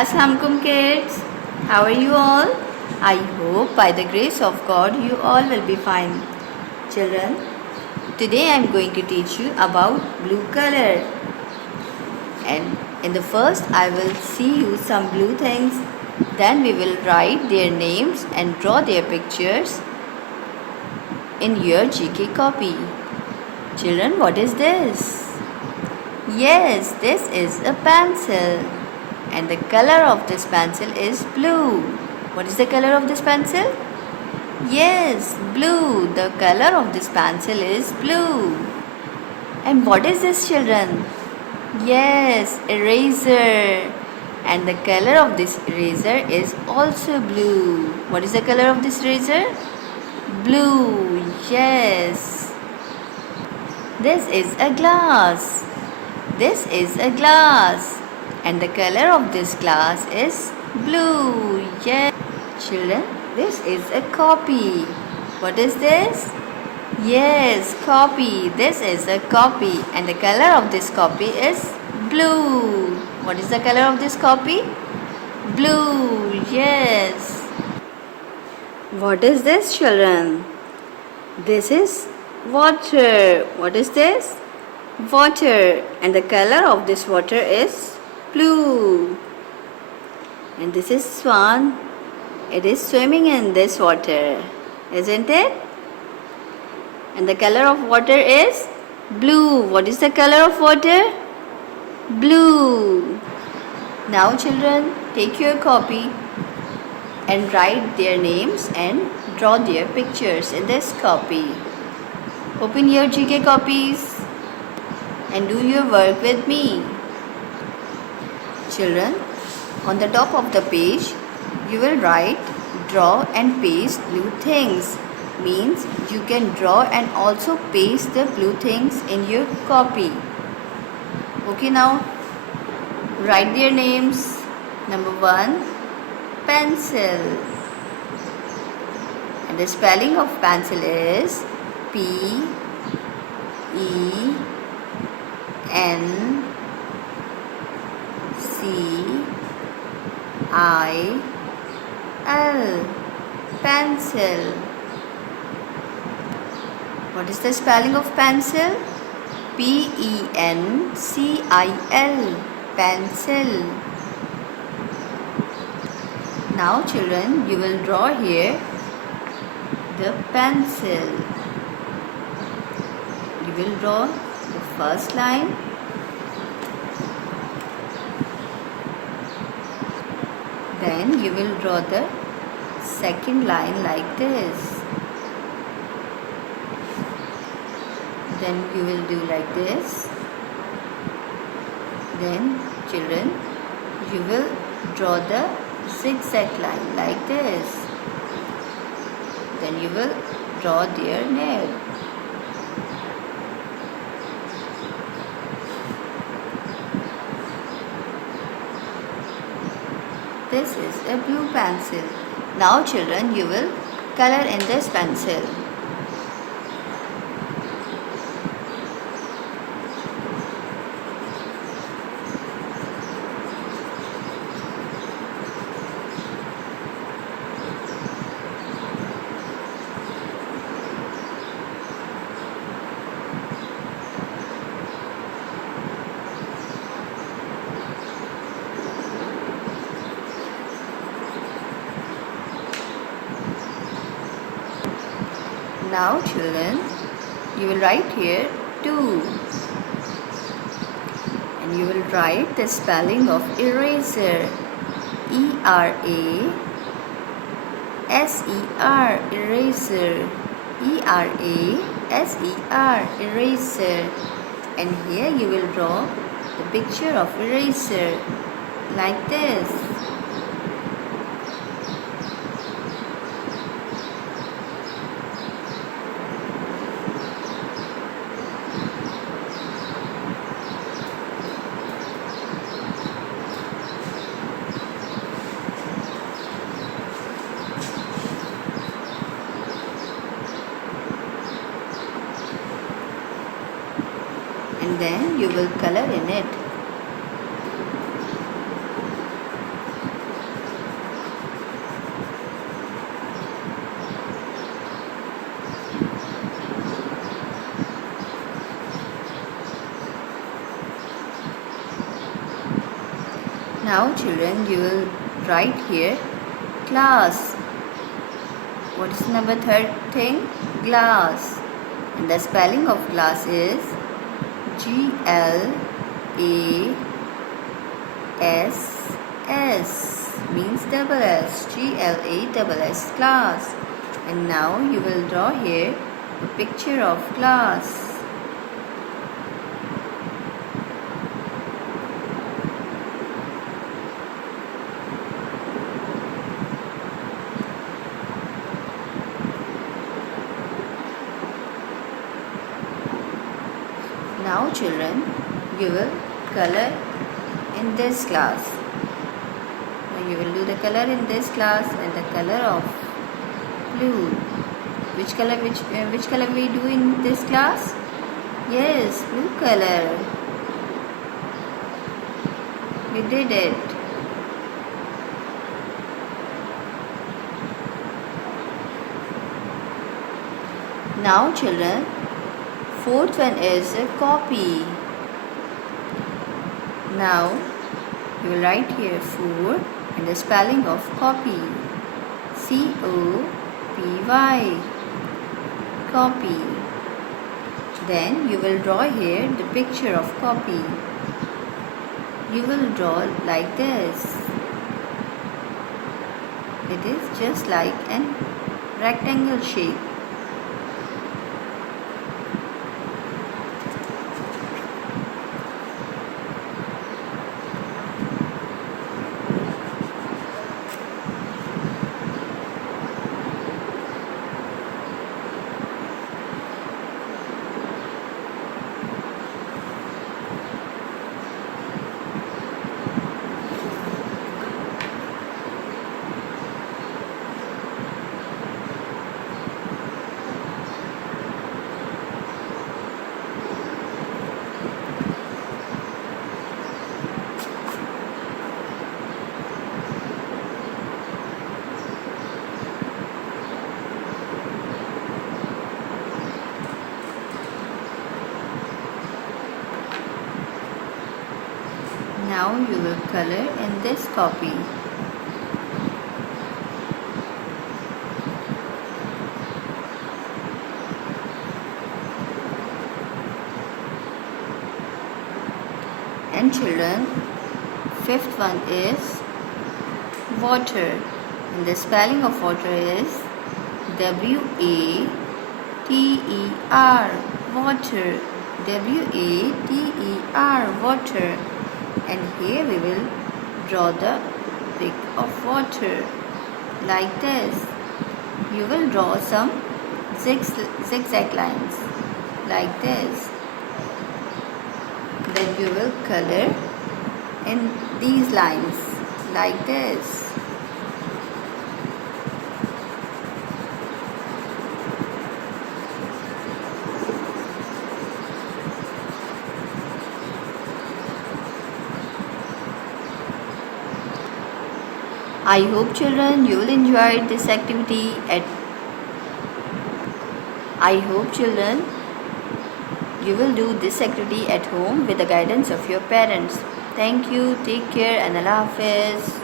Assalamualaikum kids. How are you all? I hope by the grace of God you all will be fine. Children, today I am going to teach you about blue color. And in the first I will see you some blue things. Then we will write their names and draw their pictures in your GK copy. Children, what is this? Yes, this is a pencil. And the color of this pencil is blue. What is the color of this pencil? Yes, blue. The color of this pencil is blue. And what is this, children? Yes, eraser. And the color of this eraser is also blue. What is the color of this eraser? Blue. Yes. This is a glass. This is a glass. And the color of this glass is blue. Yes. Children, this is a copy. What is this? Yes, copy. This is a copy. And the color of this copy is blue. What is the color of this copy? Blue. Yes. What is this, children? This is water. What is this? Water. And the color of this water is blue. And this is swan. It is swimming in this water, isn't it? And the color of water is blue. What is the color of water? Blue. Now children, take your copy and write their names and draw their pictures in this copy. Open your GK copies and do your work with me. Children, on the top of the page, you will write, draw and paste blue things. Means you can draw and also paste the blue things in your copy. Okay, now write their names. Number 1, pencil. And the spelling of pencil is P-E-N-C-I-L. Pencil. What is the spelling of pencil? P-E-N-C-I-L. Pencil. Now children, you will draw here the pencil. You will draw the first line. Then you will draw the second line like this. Then you will do like this. Then children, you will draw the zigzag line like this. Then you will draw their nail. This is a blue pencil. Now children, you will color in this pencil. Now children, you will write here 2. And you will write the spelling of eraser. E-R-A-S-E-R, eraser. E-R-A-S-E-R, eraser. And here you will draw the picture of eraser like this. And then you will color in it. Now children, you will write here class. What is number third thing? Glass. And the spelling of glass is Glass, means double S. Glass, class. And now you will draw here a picture of glass. Now children, you will color in this class. Now you will do the color in this class and the color of blue. Which color we do in this class? Yes, blue color. We did it. Now children, fourth one is a copy. Now you will write here 4 and the spelling of copy. COPY. Copy. Then you will draw here the picture of copy. You will draw like this. It is just like an rectangle shape. Now you will color in this copy. And children, fifth one is water. And the spelling of water is WATER, water. WATER, water. And here we will draw the pic of water like this. You will draw some zigzag lines like this. Then you will color in these lines like this. I hope children you will enjoy this activity you will do this activity at home with the guidance of your parents. Thank you. Take care and Allah Hafiz.